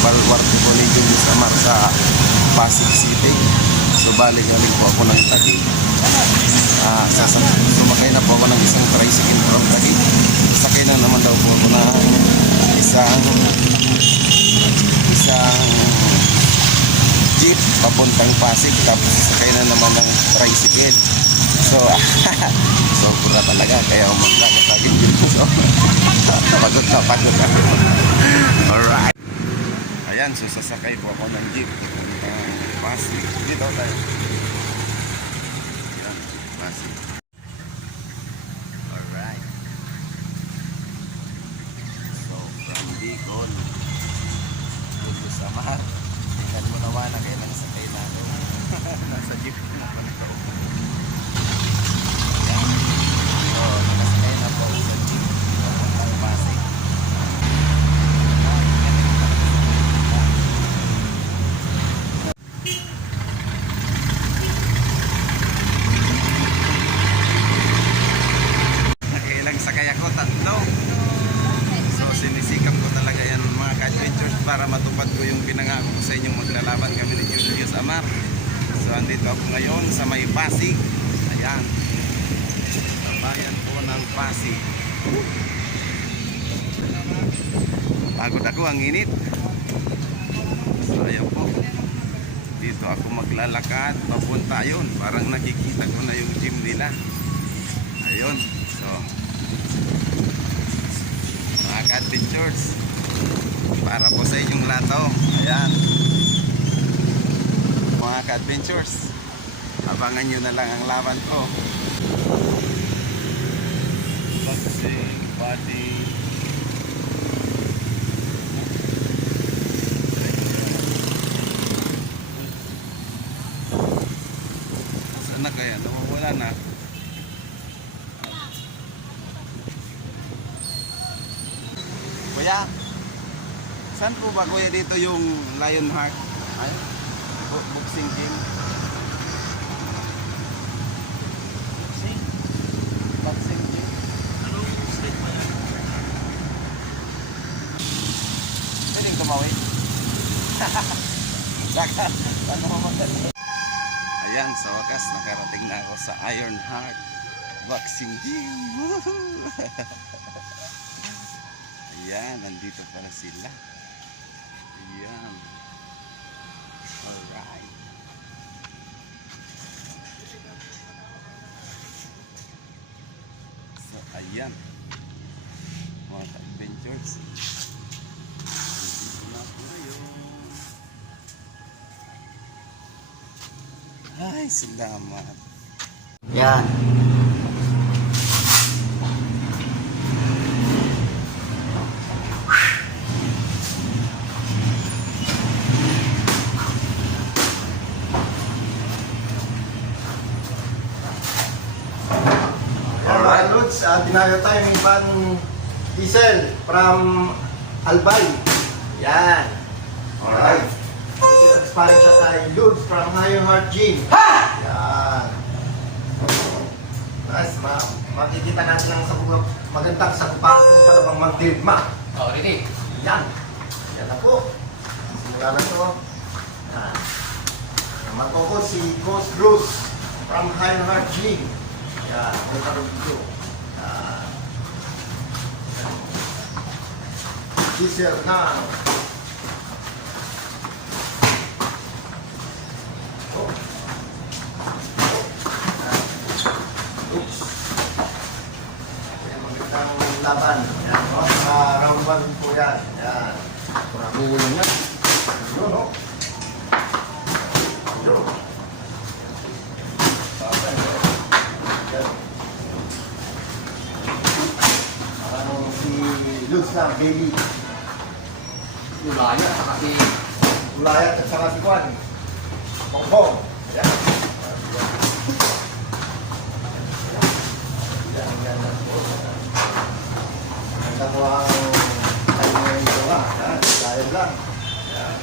baluarte po ni Julius Amar sa Pasig City. So balik galing po ako ng Taguig. Sumakay na po ako ng isang tricycle from Taguig. Sakay na naman daw po ako ng isang jeep papuntang Pasig, tapos sakay na naman ng tricycle. So sobra talaga, kaya umagla ko sa akin dito. So pagod na ako. Alright, ayan, so sasakay po ako ng jeep papuntang Pasig. Dito tayo. Ayan, Pasig. Alright, so from Bicol Julius Amar, tingnan mo naman na kailang sakay na ako. Nasa jeep naman ito. So nakasakay na po sa jeep papuntang Pasig. Nakailang sakay ako, 3. So sinisikap ko talaga yan mga ka-adventures para matupad ko yung pinangako ko sa inyong maglalaban kami ni Julius Amar. So andito ako ngayon sa may Pasig. Ayan, sa bayan po ng Pasig. Pagod ako, ang init. So ayan po, dito ako maglalakad papunta. Ayun, parang nakikita ko na yung gym nila. Ayun, so mga ka-adventures, para po sa inyong lato. Ayan, mga ka-adventures, abangan nyo na lang ang laban ko. Boxing, body. Saan na kaya? Nawawala na. Kuya, saan po ba kuya dito yung Lionheart? Ay, boxing gym? Boxing gym? Anong state pa yan? Pwedeng tumawid? Saan mo magdala? Ayan, sa wakas nakarating na ako sa Ironheart Boxing Gym. Ayan, nandito pala sila. Ayan. Alright. So, ayan, mga adventures. Nandito na po ngayon. Ay, salamat. Yan. Dinayo tayo ng Van Diesel from Albay. Yan. Alright. Expired siya tayo. Dudes from Lionheart Gym. Yan. Nice. Makikita natin ang magandang sagupan kung talagang magdirma. Ready? Yan. Yan na po. Simula na ito. Yan. Magkukod si Coach Bruce from Lionheart Gym. Yan. May parang dito. Diesel na. Oops. Yan, magandang laban. Yan, no? Sa round 1 po yan. Yan. Purabulo niya. Yun, no? Yun. Si Luz na, baby. Ulaya, saka si... Ulayat at saka si Juan. Bongbong. Yan. Yan. Ganda mo ang tayo ngayon ito nga. Dahil lang. Yan.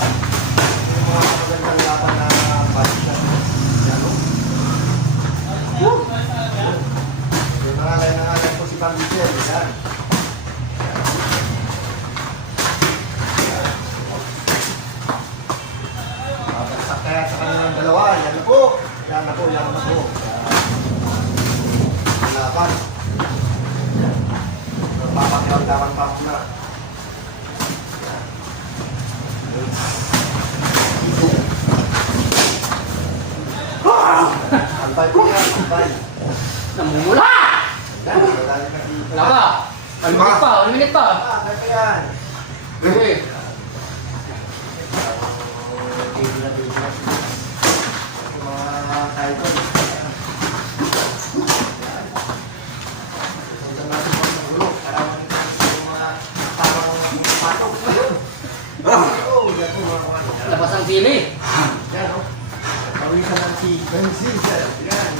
Ito yung mga magandang laban na pasya. Yan o. Yung nangalan po si Van Diesel. Yan. Sabay po yan, sabay. Namumula! Yan, madali na si... Wala ka! 1 minute pa, 1 minute pa! Kaya pa yan. Okay. Baby na. Yung mga title. Punta natin mga magulo. Para makita yung mga tamang patok. Oh, yan po mga kumano. Labas ang sili! Yan, oh. Pawisan ng si Benzin. Yan.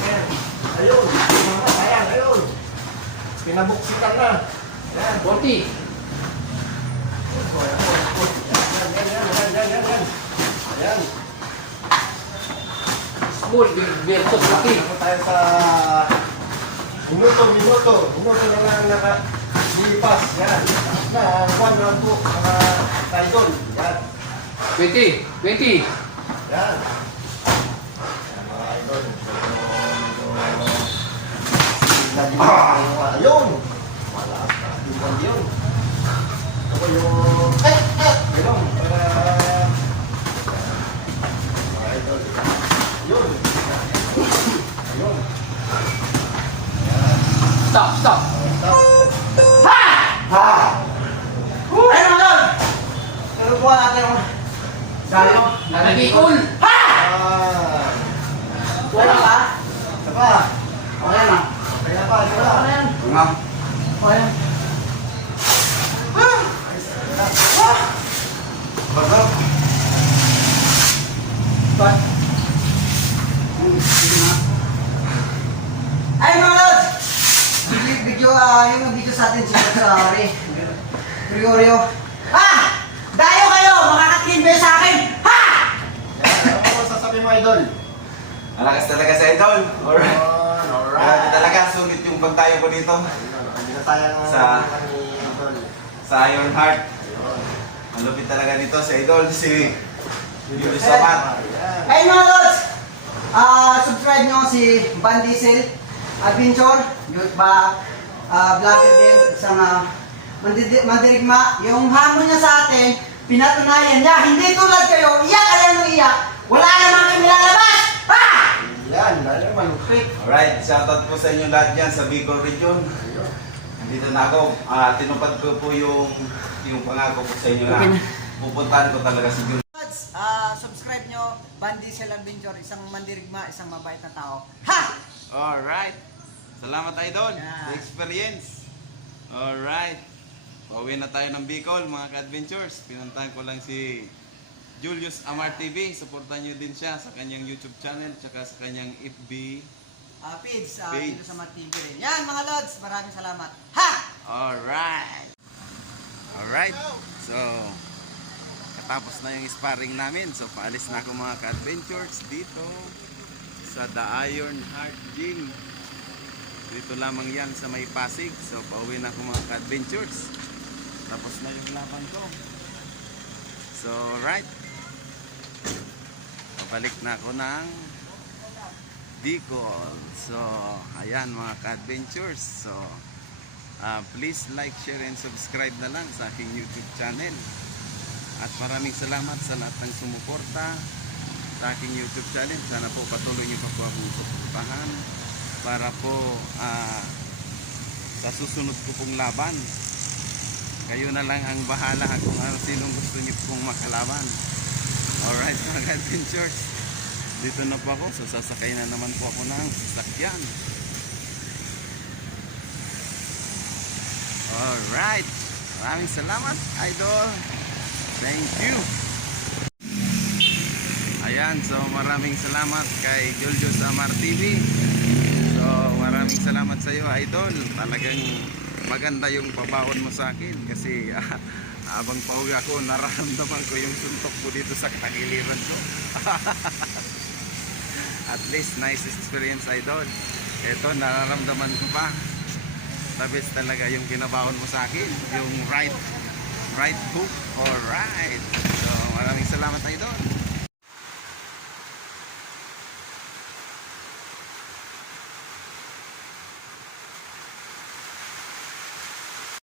Ayun. Ayan, ayun. Pinabuksikan na. Yan. 40! Yan. Small versus 40! Ako tayo sa minuto na lang nakalipas. Yan. Na, 1 round po, mga idol. Yan. 20! 20! Yan. Yan, mga idol. Ayun. Wala. Yun. Ako yung... Ayun. Para... Mga idol. Yun. Ayun. Stop! Stop! Ayun mga lord! Turupuan natin yung gano'n. Nagigol! Wala ka? Isa pa. Okay na. Kaya pa. Di wala. Ano yan? Ma'am. Okay. Bagak. Ba't? Ayun mga lord! Yung video sa atin sa Gregorio. Dayo kayo! Makakatimbe sa akin! Ha! Yan. Ano sasabi mo, idol? Malakas talaga sa idol. Alright. Grabe Alright. talaga, sulit yung pagtayo ko dito. Hindi na sayang Sa- ni idol. Sa Iron Heart. Ayun. Malupit talaga dito si idol, si Julius Amat. Ayan. Ayun mga lords! Subscribe nyo si Van Diesel Adventure. Youth ba? Vlogger din. Isang mandirigma. Yung hamon niya sa atin, pinatunayan niya. Hindi tulad kayo. Iyak kayo ng iyak. Wala naman kayo nilalabas! Ha! Yan, dahil malupit. Alright, shoutout po sa inyo lahat dyan sa Bicol Region. Ayun. Nandito na ako. Tinupad ko po yung pangako ko sa inyo na Okay na. pupuntahan ko talaga si Julius. Subscribe nyo Van Diesel Adventure. Isang mandirigma, isang mabait na tao. Ha! Alright. Salamat idol. Yeah. The experience. Alright. Pauwi na tayo ng Bicol mga ka-adventures. Pinuntahan ko lang si Julius Amar TV. Supportan nyo din siya sa kanyang YouTube channel tsaka sa kanyang FB. Pids, Pids. dito sa Matig rin. Yan mga lods, maraming salamat. Ha! Alright. Alright. So, katapos na yung sparring namin. So, paalis na ako mga ka-adventures dito sa The Iron Heart Gym. Dito lamang yan sa may Pasig. So, pauwi na ako mga ka-adventures. Tapos na yung laban ko. So, right. Pabalik na ako ng Bicol. So, ayan mga ka-adventures. So, please like, share, and subscribe na lang sa aking YouTube channel. At maraming salamat sa lahat ng sumuporta sa aking YouTube channel. Sana po patuloy niyo pa po akong suportahan para po sa susunod ko pong laban. Kayo na lang ang bahala kung sinong gusto niyo pong makalaban. Alright mga adventures, dito na po ako. So sasakay na naman po ako ng sasakyan. Alright, maraming salamat idol. Thank you. Ayan, so maraming salamat kay Julius Amar TV. So maraming salamat sa iyo idol. Talagang maganda yung pabaon mo sa akin kasi habang pauwi ako nararamdaman ko yung suntok ko dito sa tagiliran ko. At least nice experience idol. Ito nararamdaman ko pa. Tabis talaga yung kinabaon mo sa akin, yung right hook. Alright. So